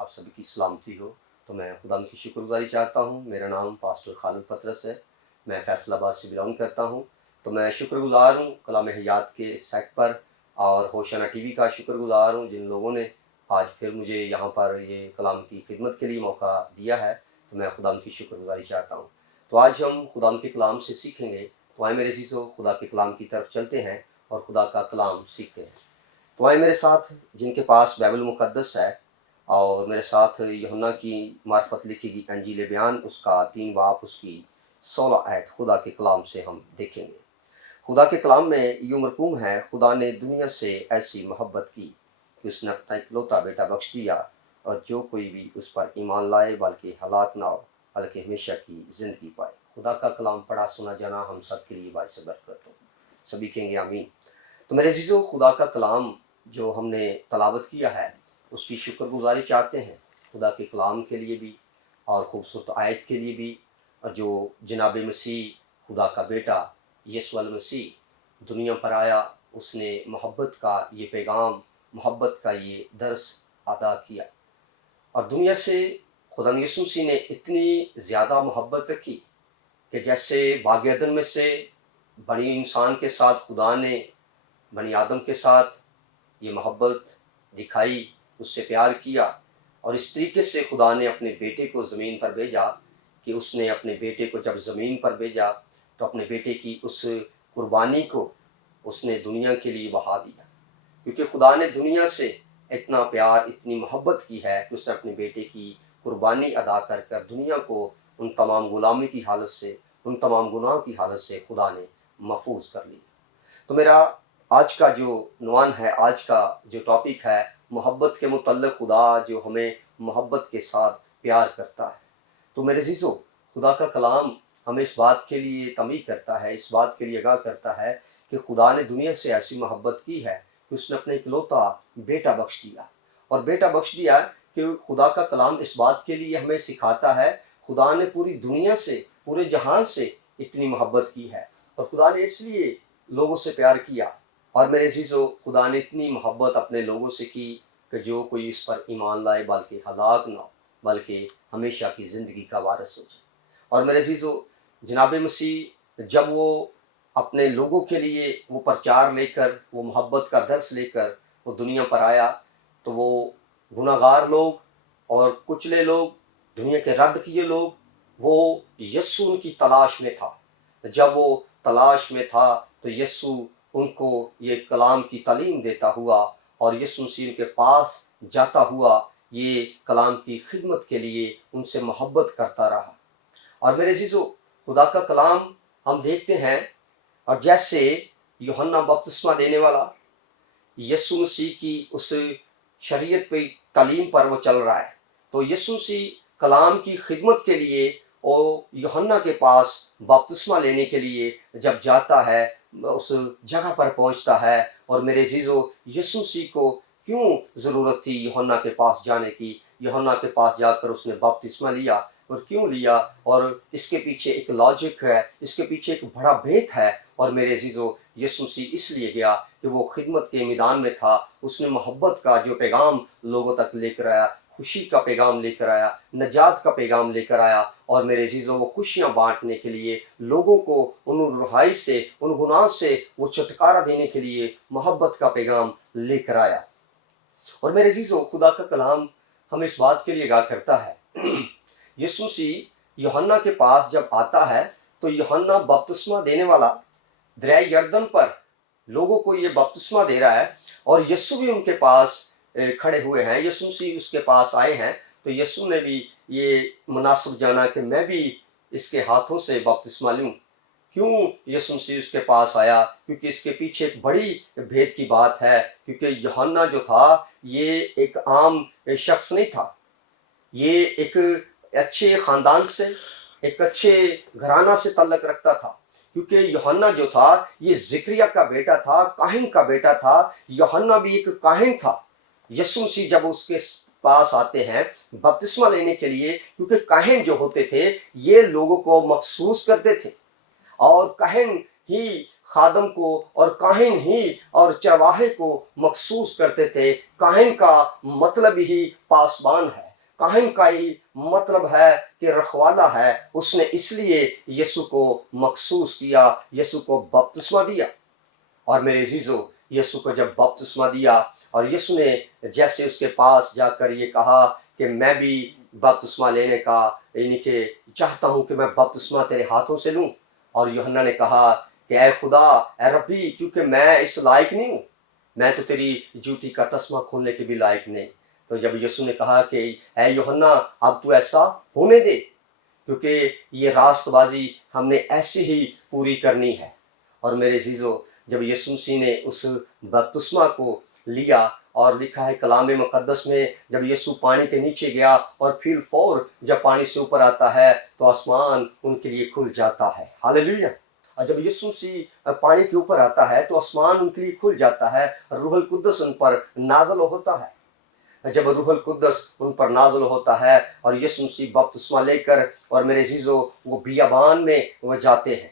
आप सभी की सलामती हो। तो मैं खुदा की शुक्रगुजारी चाहता हूँ। मेरा नाम पास्टर खालिद पतरस है, मैं फैसलाबाद से बिलोंग करता हूँ। तो मैं शुक्रगुजार हूँ कलाम हयात के सेट पर और होशाना टीवी का शुक्रगुजार हूँ जिन लोगों ने आज फिर मुझे यहाँ पर ये कलाम की खिदमत के लिए मौका दिया है। तो मैं खुदा की शुक्रगुजारी चाहता हूँ। तो आज हम खुदा के कलाम से सीखेंगे। तो आए मेरे अज़ीज़ों, खुदा के कलाम की तरफ चलते हैं और खुदा का कलाम सीखते हैं। तो आए मेरे साथ जिनके पास बाइबल मुक़द्दस है और मेरे साथ यूहन्ना की मार्फत लिखी गई इंजील बयान उसका 3 बाब उसकी 16 आयत खुदा के कलाम से हम देखेंगे। खुदा के कलाम में यूँ मरकूम है, खुदा ने दुनिया से ऐसी मोहब्बत की कि उसने अपना इकलौता बेटा बख्श दिया और जो कोई भी उस पर ईमान लाए बल्कि हलाक ना हो बल्कि हमेशा की ज़िंदगी पाए। खुदा का कलाम पढ़ा सुना जाना हम सब के लिए बाइस बरकत हो। सभी कहेंगे आमीन। तो मेरे अज़ीज़ों, खुदा का कलाम जो हमने तलावत किया है उसकी शुक्रगुजारी चाहते हैं खुदा के कलाम के लिए भी और ख़ूबसूरत आयत के लिए भी। और जो जनाब मसीह खुदा का बेटा यीशु मसीह दुनिया पर आया, उसने मोहब्बत का ये पैगाम, मोहब्बत का ये दर्स अदा किया और दुनिया से खुदा यीशु मसीह ने इतनी ज़्यादा मोहब्बत रखी कि जैसे बाग अदन में से बनी इंसान के साथ खुदा ने बनी आदम के साथ ये मोहब्बत दिखाई, उससे प्यार किया और इस तरीके से खुदा ने अपने बेटे को ज़मीन पर भेजा कि उसने अपने बेटे को जब ज़मीन पर भेजा तो अपने बेटे की उस कुर्बानी को उसने दुनिया के लिए बहा दिया। क्योंकि खुदा ने दुनिया से इतना प्यार, इतनी मोहब्बत की है कि उसने अपने बेटे की कुर्बानी अदा कर कर दुनिया को उन तमाम गुलामी की हालत से, उन तमाम गुनाह की हालत से खुदा ने महफूज कर लिया। तो मेरा आज का जो उन्वान है, आज का जो टॉपिक है, मोहब्बत के मुतल्लिक़ खुदा जो हमें मोहब्बत के साथ प्यार करता है। तो मेरे अज़ीज़ों, खुदा का कलाम हमें इस बात के लिए तंबीह करता है, इस बात के लिए आगाह करता है कि खुदा ने दुनिया से ऐसी मोहब्बत की है कि उसने अपने इकलौता बेटा बख्श दिया। और बेटा बख्श दिया कि खुदा का कलाम इस बात के लिए हमें सिखाता है, खुदा ने पूरी दुनिया से, पूरे जहान से इतनी मोहब्बत की है और खुदा ने इसलिए लोगों से प्यार किया। और मेरे अज़ीज़ों, खुदा ने इतनी मोहब्बत अपने लोगों से की कि जो कोई इस पर ईमान लाए बल्कि हलाक ना हो बल्कि हमेशा की ज़िंदगी का वारिस हो जाए। और मेरे अज़ीज़ों, जनाब मसीह जब वो अपने लोगों के लिए वो प्रचार लेकर, वो मोहब्बत का दर्स लेकर वो दुनिया पर आया, तो वो गुनाहगार लोग और कुचले लोग, दुनिया के रद्द किए लोग, वो यस्सु उनकी तलाश में था। जब वो तलाश में था तो यस्सु उनको ये कलाम की तालीम देता हुआ और यीशु मसीह के पास जाता हुआ ये कलाम की खिदमत के लिए उनसे मोहब्बत करता रहा। और मेरे अज़ीज़ों, खुदा का कलाम हम देखते हैं और जैसे यूहन्ना बपतिस्मा देने वाला यीशु मसीह की उस शरीयत पे तालीम पर वो चल रहा है, तो यीशु मसीह कलाम की खिदमत के लिए और यूहन्ना के पास बपतिस्मा लेने के लिए जब जाता है, उस जगह पर पहुंचता है। और मेरे अज़ीज़ों, यीशु मसीह को क्यों ज़रूरत थी यूहन्ना के पास जाने की? यूहन्ना के पास जाकर उसने बपतिस्मा लिया और क्यों लिया? और इसके पीछे एक लॉजिक है, इसके पीछे एक बड़ा भेद है। और मेरे अज़ीज़ों, यीशु मसीह इसलिए गया कि वो खिदमत के मैदान में था, उसने मोहब्बत का जो पैगाम लोगों तक लेकर आया, खुशी का पैगाम लेकर आया, नजात का पैगाम लेकर आया। और मेरे अज़ीज़ों, वो खुशियाँ बांटने के लिए, लोगों को उन रुहाई से, उन गुनाह से वो छुटकारा देने के लिए मोहब्बत का पैगाम लेकर आया। और मेरे अज़ीज़ों, खुदा का कलाम हमें इस बात के लिए आगाह करता है, यीशु मसीह यूहन्ना के पास जब आता है तो यूहन्ना बपतिस्मा देने वाला दरिया यरदन पर लोगों को ये बपतिस्मा दे रहा है और यीशु भी उनके पास खड़े हुए हैं, यीशु मसीह उसके पास आए हैं। तो यीशु ने भी ये मुनासिब जाना कि मैं भी इसके हाथों से बपतिस्मा लूँ। क्यों यीशु मसीह उसके पास आया? क्योंकि इसके पीछे एक बड़ी भेद की बात है। क्योंकि यूहन्ना जो था ये एक आम शख्स नहीं था, ये एक अच्छे ख़ानदान से, एक अच्छे घराना से तल्लक रखता था। क्योंकि यूहन्ना जो था ये ज़िक्रिया का बेटा था, काहिन का बेटा था। यूहन्ना भी एक काहिन था। यीशु मसीह जब उसके पास आते हैं बपतिस्मा लेने के लिए, क्योंकि काहिन जो होते थे ये लोगों को मखसूस करते थे और काहिन ही خادم کو اور کاہن ہی اور چرواہے کو مخصوص کرتے تھے۔ کاہن کا مطلب ہی پاسبان ہے، کاہن کا ہی مطلب ہے کہ رکھوالا ہے۔ اس نے اس لیے یسوع کو مخصوص کیا، یسوع کو بپتسمہ دیا۔ اور میرے عزیزو، یسوع کو جب بپتسمہ دیا اور یسوع نے جیسے اس کے پاس جا کر یہ کہا کہ میں بھی بپتسمہ لینے کا یعنی کہ چاہتا ہوں کہ میں بپتسمہ تیرے ہاتھوں سے لوں، اور یوحنا نے کہا کہ اے خدا، اے ربی، کیونکہ میں اس لائق نہیں ہوں، میں تو تیری جوتی کا تسمہ کھولنے کے بھی لائق نہیں۔ تو جب یسوع نے کہا کہ اے یوحنا، اب تو ایسا ہونے دے، کیونکہ یہ راست بازی ہم نے ایسی ہی پوری کرنی ہے۔ اور میرے عزیزو، جب یسوع مسیح نے اس بپتسمہ کو لیا، اور لکھا ہے کلام مقدس میں جب یسوع پانی کے نیچے گیا اور پھر فور جب پانی سے اوپر آتا ہے تو آسمان ان کے لیے کھل جاتا ہے۔ ہاللیلویہ۔ اور جب یسوع مسیح پانی کے اوپر آتا ہے تو آسمان ان کے لیے کھل جاتا ہے، روح القدس ان پر نازل ہوتا ہے۔ جب روح القدس ان پر نازل ہوتا ہے اور یسوع مسیح بپتسمہ لے کر، اور میرے عزیزو، وہ بیابان میں وہ جاتے ہیں،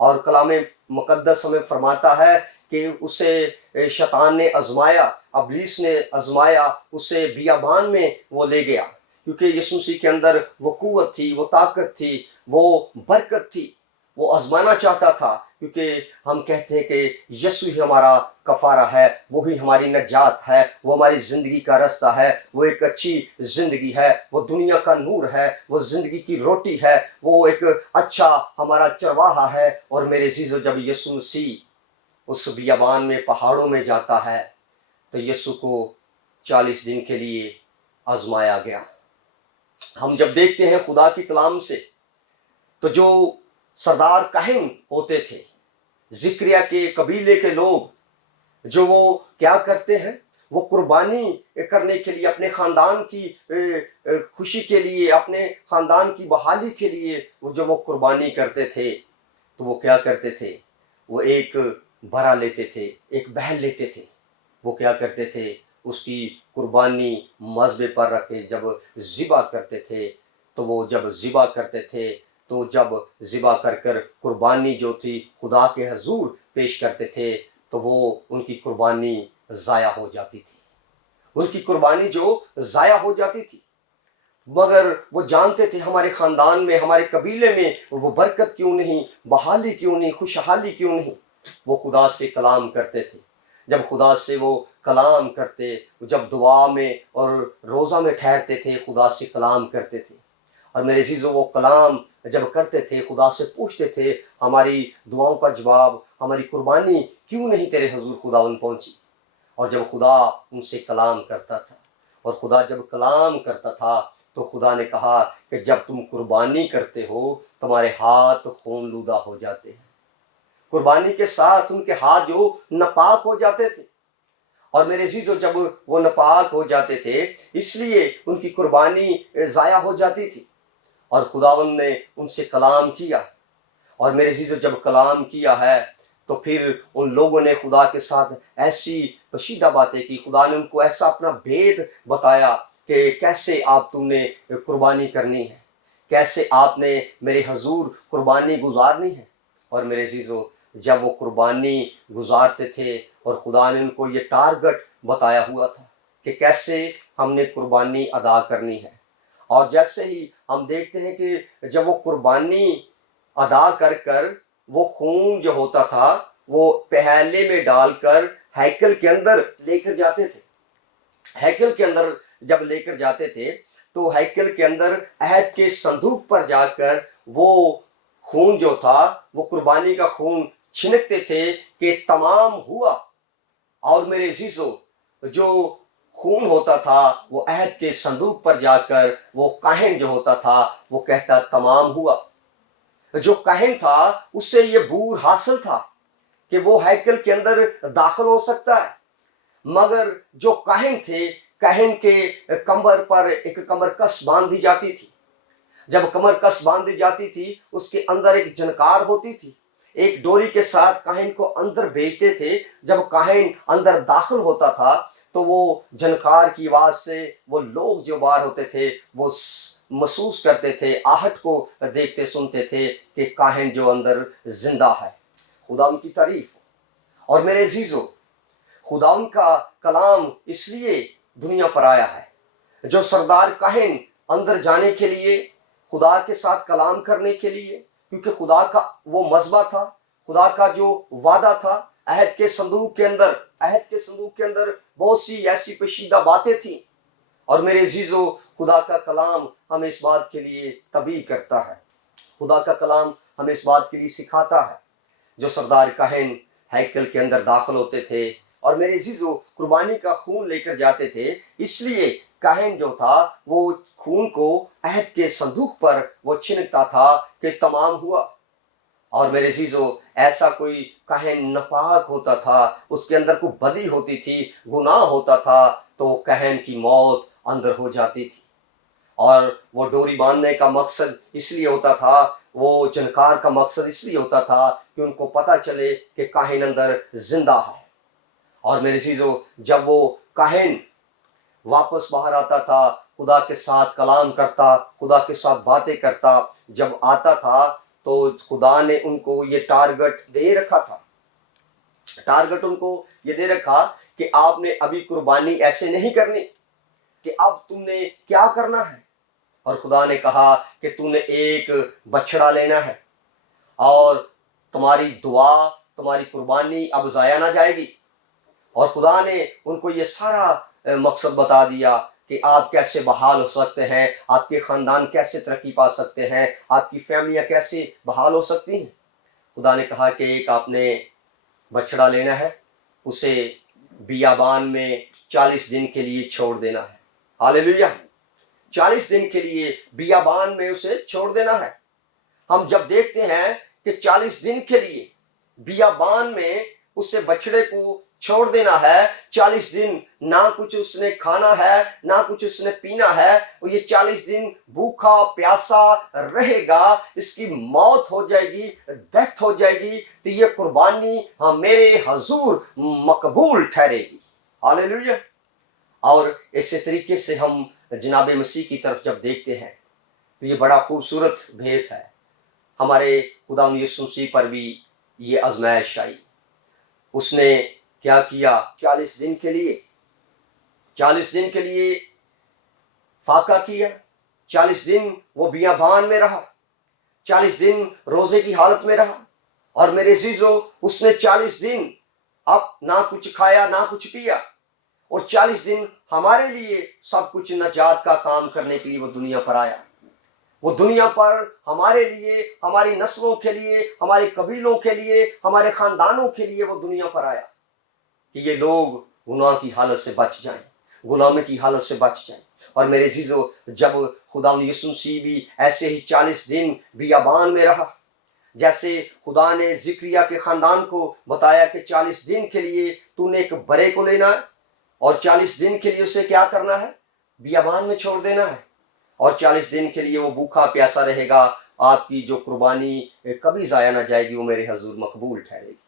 اور کلام مقدس ہمیں فرماتا ہے کہ اسے شیطان نے آزمایا، ابلیس نے آزمایا، اسے بیابان میں وہ لے گیا، کیونکہ یسوع مسیح کے اندر وہ قوت تھی، وہ طاقت تھی، وہ برکت تھی۔ وہ آزمانا چاہتا تھا، کیونکہ ہم کہتے ہیں کہ یسوع ہی ہمارا کفارہ ہے، وہی ہماری نجات ہے، وہ ہماری زندگی کا راستہ ہے، وہ ایک اچھی زندگی ہے، وہ دنیا کا نور ہے، وہ زندگی کی روٹی ہے، وہ ایک اچھا ہمارا چرواہا ہے۔ اور میرے عزیزو، جب یسوع مسیح اس بیابان میں پہاڑوں میں جاتا ہے تو یسوع کو 40 دن کے لیے آزمایا گیا۔ ہم جب دیکھتے ہیں خدا کی کلام سے تو جو سردار کاہن ہوتے تھے، زکریا کے قبیلے کے لوگ، جو وہ کیا کرتے ہیں، وہ قربانی کرنے کے لیے، اپنے خاندان کی خوشی کے لیے، اپنے خاندان کی بحالی کے لیے جو وہ قربانی کرتے تھے، تو وہ کیا کرتے تھے، وہ ایک برا لیتے تھے، ایک بہل لیتے تھے۔ وہ کیا کرتے تھے، اس کی قربانی مذبح پر رکھ کے جب ذبح کرتے تھے، تو وہ جب ذبح کرتے تھے تو جب ذبح کر کر قربانی جو تھی خدا کے حضور پیش کرتے تھے تو وہ ان کی قربانی ضائع ہو جاتی تھی، ان کی قربانی جو ضائع ہو جاتی تھی۔ مگر وہ جانتے تھے ہمارے خاندان میں، ہمارے قبیلے میں وہ برکت کیوں نہیں، بحالی کیوں نہیں، خوشحالی کیوں نہیں۔ وہ خدا سے کلام کرتے تھے۔ جب خدا سے وہ کلام کرتے، جب دعا میں اور روزہ میں ٹھہرتے تھے، خدا سے کلام کرتے تھے۔ اور میرے عزیزو، وہ کلام جب کرتے تھے، خدا سے پوچھتے تھے ہماری دعاؤں کا جواب، ہماری قربانی کیوں نہیں تیرے حضور خداوند پہنچی۔ اور جب خدا ان سے کلام کرتا تھا، اور خدا جب کلام کرتا تھا تو خدا نے کہا کہ جب تم قربانی کرتے ہو تمہارے ہاتھ خون لودہ ہو جاتے ہیں۔ قربانی کے ساتھ ان کے ہاتھ جو ناپاک ہو جاتے تھے، اور میرے عزیزو، جب وہ ناپاک ہو جاتے تھے اس لیے ان کی قربانی ضائع ہو جاتی تھی، اور خداوند نے ان سے کلام کیا۔ اور میرے عزیزو، جب کلام کیا ہے تو پھر ان لوگوں نے خدا کے ساتھ ایسی پوشیدہ باتیں کی، خدا نے ان کو ایسا اپنا بھید بتایا کہ کیسے آپ تم نے قربانی کرنی ہے، کیسے آپ نے میرے حضور قربانی گزارنی ہے۔ اور میرے عزیزو، جب وہ قربانی گزارتے تھے اور خدا نے ان کو یہ ٹارگٹ بتایا ہوا تھا کہ کیسے ہم نے قربانی ادا کرنی ہے، اور جیسے ہی ہم دیکھتے ہیں کہ جب وہ قربانی ادا کر کر وہ خون جو ہوتا تھا وہ پہیلے میں ڈال کر ہیکل کے اندر لے کر جاتے تھے۔ ہیکل کے اندر جب لے کر جاتے تھے تو ہیکل کے اندر عہد کے صندوق پر جا کر وہ خون جو تھا، وہ قربانی کا خون چھنکتے تھے کہ تمام ہوا۔ اور میرے عزیزو، جو خون ہوتا تھا وہ عہد کے صندوق پر جا کر وہ کاہن جو ہوتا تھا وہ کہتا تمام ہوا۔ جو کاہن تھا اس سے یہ بور حاصل تھا کہ وہ ہیکل کے اندر داخل ہو سکتا ہے، مگر جو کاہن تھے، کاہن کے کمر پر ایک کمر کس باندھ دی جاتی تھی۔ جب کمر کس باندھ دی جاتی تھی اس کے اندر ایک جنکار ہوتی تھی، ایک ڈوری کے ساتھ کاہن کو اندر بھیجتے تھے۔ جب کاہن اندر داخل ہوتا تھا تو وہ جنکار کی آواز سے وہ لوگ جو باہر ہوتے تھے وہ محسوس کرتے تھے، آہٹ کو دیکھتے سنتے تھے کہ کاہن جو اندر زندہ ہے۔ خدا ان کی تعریف ہو۔ اور میرے عزیزو، خدا ان کا کلام اس لیے دنیا پر آیا ہے، جو سردار کاہن اندر جانے کے لیے، خدا کے ساتھ کلام کرنے کے لیے، کیونکہ خدا کا وہ مذبح تھا، خدا کا جو وعدہ تھا، عہد کے صندوق کے اندر بہت سی ایسی پوشیدہ باتیں تھیں۔ اور میرے عزیزو، خدا کا کلام ہمیں اس بات کے لیے تنبیہ کرتا ہے، خدا کا کلام ہمیں اس بات کے لیے سکھاتا ہے۔ جو سردار کاہن ہیکل کے اندر داخل ہوتے تھے اور میرے عزیزو قربانی کا خون لے کر جاتے تھے، اس لیے کاہن جو تھا وہ خون کو عہد کے صندوق پر وہ چھنکتا تھا کہ تمام ہوا۔ اور میرے عزیزو، ایسا کوئی کاہن ناپاک ہوتا تھا، اس کے اندر کوئی بدی ہوتی تھی، گناہ ہوتا تھا، تو کاہن کی موت اندر ہو جاتی تھی۔ اور وہ ڈوری باندھنے کا مقصد اس لیے ہوتا تھا، وہ چنکار کا مقصد اس لیے ہوتا تھا کہ ان کو پتہ چلے کہ کاہن اندر زندہ ہے۔ اور میرے عزیزو، جب وہ کاہن واپس باہر آتا تھا، خدا کے ساتھ کلام کرتا، خدا کے ساتھ باتیں کرتا، جب آتا تھا تو خدا نے ان کو یہ ٹارگٹ دے رکھا تھا، ٹارگٹ ان کو یہ دے رکھا کہ آپ نے ابھی قربانی ایسے نہیں کرنی، کہ اب تم نے کیا کرنا ہے۔ اور خدا نے کہا کہ تم نے ایک بچڑا لینا ہے، اور تمہاری دعا، تمہاری قربانی اب ضائع نہ جائے گی۔ اور خدا نے ان کو یہ سارا مقصد بتا دیا کہ آپ کیسے بحال ہو سکتے ہیں، آپ کے خاندان کیسے ترقی پا سکتے ہیں، آپ کی فیملیاں کیسے بحال ہو سکتی ہیں۔ خدا نے کہا کہ ایک آپ نے بچڑا لینا ہے، اسے بیابان میں 40 دن کے لیے چھوڑ دینا ہے۔ ہاللیلویہ! 40 دن کے لیے بیابان میں اسے چھوڑ دینا ہے۔ ہم جب دیکھتے ہیں کہ 40 دن کے لیے بیابان میں اسے بچڑے کو چھوڑ دینا ہے، 40 دن نہ کچھ اس نے کھانا ہے، نہ کچھ اس نے پینا ہے، اور یہ 40 دن بھوکا پیاسا رہے گا، اس کی موت ہو جائے گی، ڈیتھ ہو جائے گی، تو یہ قربانی میرے حضور مقبول ٹھہرے گی۔ ہاللیلویہ! اور اسی طریقے سے ہم جناب مسیح کی طرف جب دیکھتے ہیں تو یہ بڑا خوبصورت بھیت ہے۔ ہمارے خدا یسوع مسیح پر بھی یہ آزمائش آئی، اس نے کیا کیا؟ 40 دن کے لیے فاقہ کیا، 40 دن وہ بیابان میں رہا، 40 دن روزے کی حالت میں رہا۔ اور میرے عزیزو، اس نے 40 دن اب نہ کچھ کھایا نہ کچھ پیا، اور 40 دن ہمارے لیے سب کچھ نجات کا کام کرنے کے لیے وہ دنیا پر آیا۔ وہ دنیا پر ہمارے لیے، ہماری نسلوں کے لیے، ہمارے قبیلوں کے لیے، ہمارے خاندانوں کے لیے وہ دنیا پر آیا کہ یہ لوگ گناہ کی حالت سے بچ جائیں، غلامی کی حالت سے بچ جائیں۔ اور میرے عزیزو، جب خدا یسوع مسیح بھی ایسے ہی 40 دن بیابان میں رہا، جیسے خدا نے زکریا کے خاندان کو بتایا کہ 40 دن کے لیے تو نے ایک برے کو لینا ہے، اور 40 دن کے لیے اسے کیا کرنا ہے؟ بیابان میں چھوڑ دینا ہے، اور 40 دن کے لیے وہ بھوکا پیاسا رہے گا۔ آپ کی جو قربانی کبھی ضائع نہ جائے گی، وہ میرے حضور مقبول ٹھہرے گی۔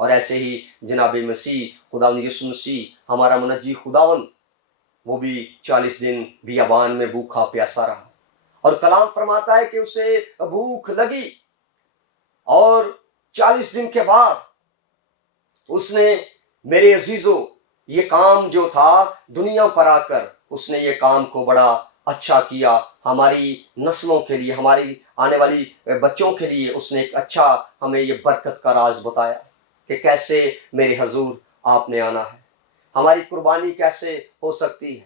اور ایسے ہی جناب مسیح، خدا یسوع مسیح، ہمارا منجی خداوند، وہ بھی 40 دن بیابان میں بھوکا پیاسا رہا، اور کلام فرماتا ہے کہ اسے بھوک لگی، اور 40 دن کے بعد اس نے، میرے عزیزو، یہ کام جو تھا دنیا پر آ کر اس نے یہ کام کو بڑا اچھا کیا۔ ہماری نسلوں کے لیے، ہماری آنے والی بچوں کے لیے اس نے ایک اچھا ہمیں یہ برکت کا راز بتایا کہ کیسے میرے حضور آپ نے آنا ہے، ہماری قربانی کیسے ہو سکتی ہے۔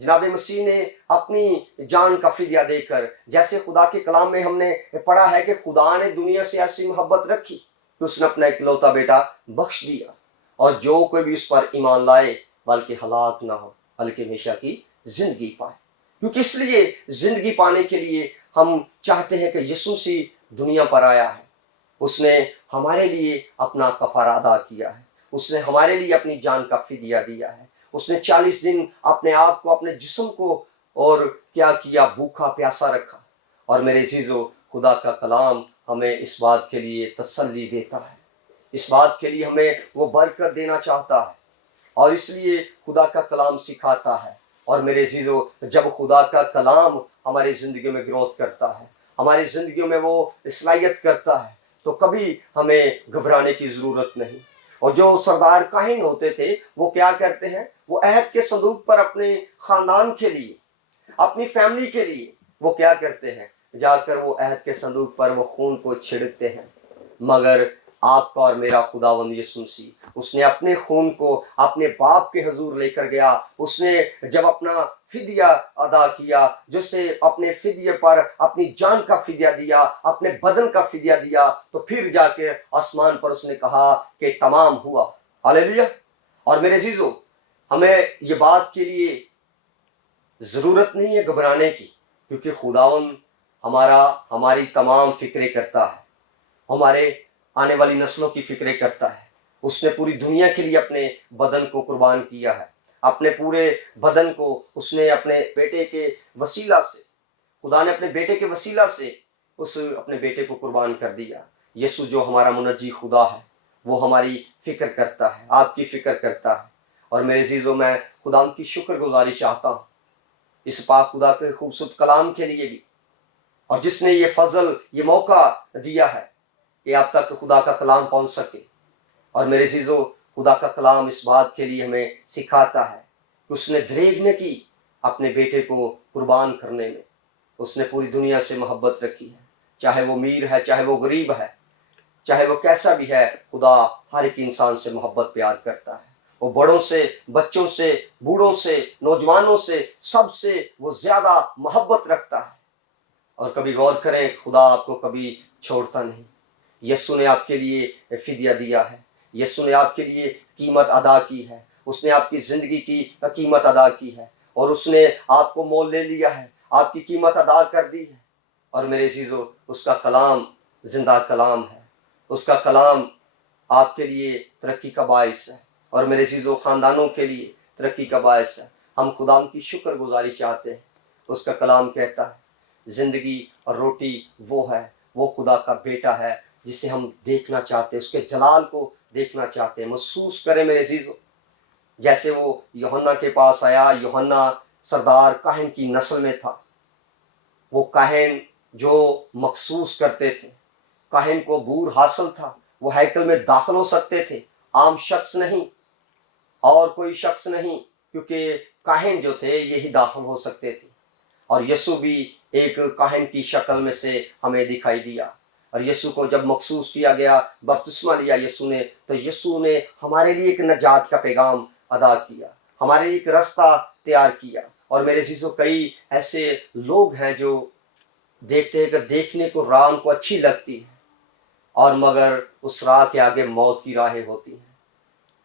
جناب مسیح نے اپنی جان کا فدیہ دے کر، جیسے خدا کے کلام میں ہم نے پڑھا ہے کہ خدا نے دنیا سے ایسی محبت رکھی کہ اس نے اپنا اکلوتا بیٹا بخش دیا، اور جو کوئی بھی اس پر ایمان لائے بلکہ ہلاک نہ ہو بلکہ ہمیشہ کی زندگی پائے۔ کیونکہ اس لیے زندگی پانے کے لیے ہم چاہتے ہیں کہ یسوع مسیح دنیا پر آیا ہے، اس نے ہمارے لیے اپنا کفارہ ادا کیا ہے، اس نے ہمارے لیے اپنی جان کا فدیہ دیا ہے، اس نے 40 دن اپنے آپ کو، اپنے جسم کو اور کیا کیا؟ بھوکا پیاسا رکھا۔ اور میرے عزیزو، خدا کا کلام ہمیں اس بات کے لیے تسلی دیتا ہے، اس بات کے لیے ہمیں وہ برکت دینا چاہتا ہے، اور اس لیے خدا کا کلام سکھاتا ہے۔ اور میرے عزیزو، جب خدا کا کلام ہماری زندگیوں میں گروتھ کرتا ہے، ہماری زندگیوں میں وہ صلاحیت کرتا ہے، तो कभी हमें घबराने की ज़रूरत नहीं। और जो सरदार काहिन होते थे वो क्या करते हैं, वो अहद के संदूक पर अपने ख़ानदान के लिए, अपनी फैमिली के लिए वो क्या करते हैं, जाकर वो अहद के संदूक पर वो खून को छिड़कते हैं। मगर आपका और मेरा खुदावंद यीशु मसीह, उसने अपने खून को अपने बाप के हजूर लेकर गया। उसने जब अपना फिदिया अदा किया, जिससे अपने फिदिये पर अपनी जान का फिदिया दिया, अपने बदन का फिदिया दिया, तो फिर जाके आसमान पर उसने कहा कि तमाम हुआ। हालेलुया। और मेरे अजीजों, हमें ये बात के लिए ज़रूरत नहीं है घबराने की, क्योंकि खुदावंद हमारी तमाम फिक्रें करता है, हमारे आने वाली नस्लों की फिक्रें करता है। उसने पूरी दुनिया के लिए अपने बदन को कुर्बान किया है। अपने पूरे बदन को उसने अपने बेटे के वसीला से, खुदा ने अपने बेटे के वसीला से उस अपने बेटे को कुर्बान कर दिया। यीशु जो हमारा मुनज्जी खुदा है, वो हमारी फिक्र करता है, आपकी फिक्र करता है। और मेरे अजीजों, मैं खुदा की शुक्रगुजारी चाहता हूँ इस पाक खुदा के खूबसूरत कलाम के लिए भी, और जिसने ये फजल, ये मौका दिया है कि आप तक खुदा का कलाम पहुंच सके। और मेरे अजीजों, खुदा का कलाम इस बात के लिए हमें सिखाता है कि उसने दरेग न की अपने बेटे को कुर्बान करने में। उसने पूरी दुनिया से मोहब्बत रखी है, चाहे वो अमीर है, चाहे वो गरीब है, चाहे वो कैसा भी है। खुदा हर एक इंसान से मोहब्बत प्यार करता है। वो बड़ों से, बच्चों से, बूढ़ों से, नौजवानों से, सबसे वो ज्यादा मोहब्बत रखता है। और कभी गौर करें, खुदा आपको कभी छोड़ता नहीं। यीशु ने आपके लिए फिदिया दिया है, यीशु ने आपके लिए कीमत अदा की है, उसने आपकी जिंदगी की कीमत अदा की है, और उसने आपको मोल ले लिया है, आपकी कीमत अदा कर दी है। और मेरे अजीजों, उसका कलाम जिंदा कलाम है, उसका कलाम आपके लिए तरक्की का बायस है, और मेरे अजीजों ख़ानदानों के लिए तरक्की का बायस है। हम खुदा की शुक्रगुजारी चाहते हैं। उसका कलाम कहता है, ज़िंदगी और रोटी वो है, वो खुदा का बेटा है जिसे हम देखना चाहते हैं, उसके जलाल को देखना चाहते हैं, महसूस करें मेरे अजीजों। जैसे वो यूहन्ना के पास आया, यूहन्ना सरदार काहिन की नस्ल में था। वो काहिन जो मखसूस करते थे, काहिन को बूर हासिल था, वो हैकल में दाखिल हो सकते थे, आम शख्स नहीं और कोई शख्स नहीं, क्योंकि काहिन जो थे यही दाखिल हो सकते थे। और यीशु भी एक काहिन की शक्ल में से हमें दिखाई दिया। और यीशु को जब मखसूस किया गया, बपतिस्मा लिया यीशु ने, तो यीशु ने हमारे लिए एक नजात का पैगाम अदा किया, हमारे लिए एक रास्ता तैयार किया। और मेरे चीज़ों, कई ऐसे लोग हैं जो देखते हैं कि देखने को राह उनको अच्छी लगती है, और मगर उस राह के आगे मौत की राहें होती हैं।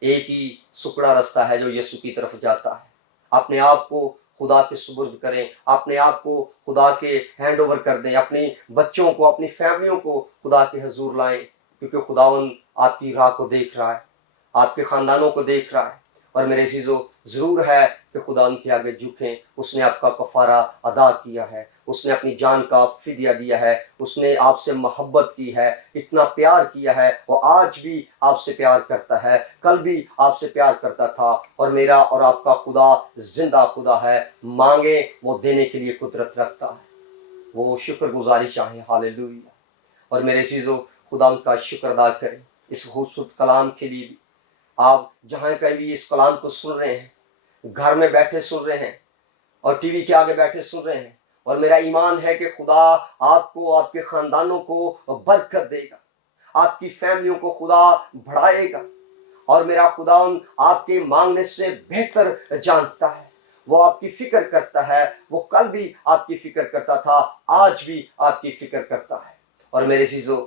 एक ही सुकड़ा रास्ता है जो यीशु की तरफ जाता है। अपने आप को खुदा के सुपुर्द करें, अपने आप को खुदा के हैंड ओवर कर दें, अपने बच्चों को, अपनी फैमिलियों को खुदा के हजूर लाएं, क्योंकि खुदावंद आपकी राह को देख रहा है, आपके ख़ानदानों को देख रहा है। और मेरे अज़ीज़ों, ज़रूर है कि खुदा उनके आगे झुकें। उसने आपका कफ़ारा अदा किया है, उसने अपनी जान का फिदिया दिया है, उसने आपसे मोहब्बत की है, इतना प्यार किया है। वो आज भी आपसे प्यार करता है, कल भी आपसे प्यार करता था। और मेरा और आपका खुदा जिंदा खुदा है, मांगे वो देने के लिए कुदरत रखता है। वो शुक्रगुजारी चाहें। हालेलुया। और मेरे अज़ीज़ों, खुदा उनका शुक्र अदा करें इस खूबसूरत कलाम के लिए भी। आप जहाँ कहीं भी इस कलाम को सुन रहे हैं, घर में बैठे सुन रहे हैं और टीवी के आगे बैठे सुन रहे हैं, और मेरा ईमान है कि खुदा आपको, आपके खानदानों को बरकत देगा, आपकी फैमिलियों को खुदा बढ़ाएगा। और मेरा खुदा आपके मांगने से बेहतर जानता है, वो आपकी फिक्र करता है। वो कल भी आपकी फिक्र करता था, आज भी आपकी फिक्र करता है। और मेरे चीज़ों,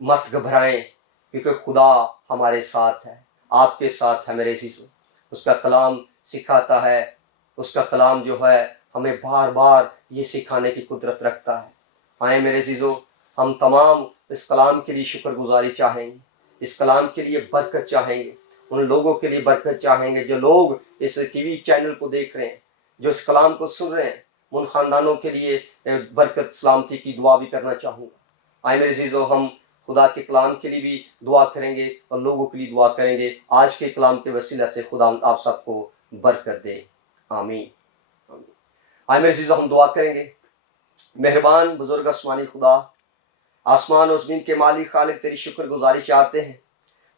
मत घबराएं, क्योंकि खुदा हमारे साथ है, आपके साथ है। मेरे चीज़ों, उसका कलाम सिखाता है, उसका कलाम जो है हमें बार बार ये सिखाने की कुदरत रखता है। आए मेरे चीज़ों, हम तमाम इस कलाम के लिए शुक्रगुजारी चाहेंगे, इस कलाम के लिए बरकत चाहेंगे, उन लोगों के लिए बरकत चाहेंगे जो लोग इस टीवी चैनल को देख रहे हैं, जो इस कलाम को सुन रहे हैं। उन ख़ानदानों के लिए बरकत सलामती की दुआ भी करना चाहूँगा। आए मेरे चीज़ों, हम खुदा के कलाम के लिए भी दुआ करेंगे और लोगों के लिए दुआ करेंगे। आज के कलाम के वसीला से खुदा आप सबको बरकत दे। आमीन। आए मेरे चीज़ों, हम दुआ करेंगे। मेहरबान बुजुर्ग आसमानी खुदा, آسمان و زمین کے مالک خالق تیری شکر گزاری چاہتے ہیں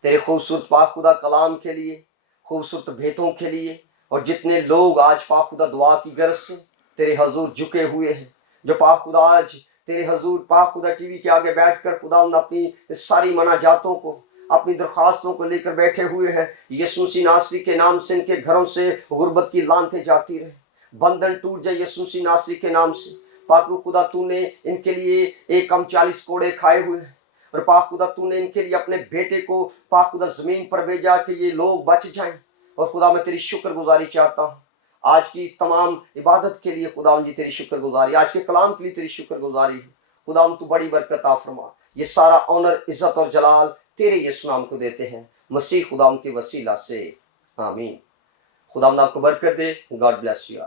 تیرے خوبصورت پاک خدا کلام کے لیے، خوبصورت بھیتوں کے لیے، اور جتنے لوگ آج پاک خدا دعا کی غرض سے تیرے حضور جھکے ہوئے ہیں، جو پاک خدا آج تیرے حضور پاک خدا ٹی وی کے آگے بیٹھ کر خدا اپنی ساری مناجاتوں کو، اپنی درخواستوں کو لے کر بیٹھے ہوئے ہیں، یسوع مسیح ناصری کے نام سے ان کے گھروں سے غربت کی لانتیں جاتی رہیں، بندھن ٹوٹ جائے یسوع مسیح ناصری کے نام سے۔ پاک خدا تو نے ان کے لیے 1 کوڑے کھائے ہوئے ہیں، اور پاک خدا تو نے ان کے لیے اپنے بیٹے کو پاک خدا زمین پر بھیجا کہ یہ لوگ بچ جائیں، اور خدا میں تیری شکر گزاری چاہتا ہوں آج کی تمام عبادت کے لیے، خدا جی تیری شکر گزاری، آج کے کلام کے لیے تیری شکر گزاری ہے خدا، تو بڑی برکت عطا فرما، یہ سارا آنر عزت اور جلال تیرے یسوع نام کو دیتے ہیں مسیح خدا کے وسیلہ سے، آمین۔ خدا آپ کو برکت دے۔ God bless you.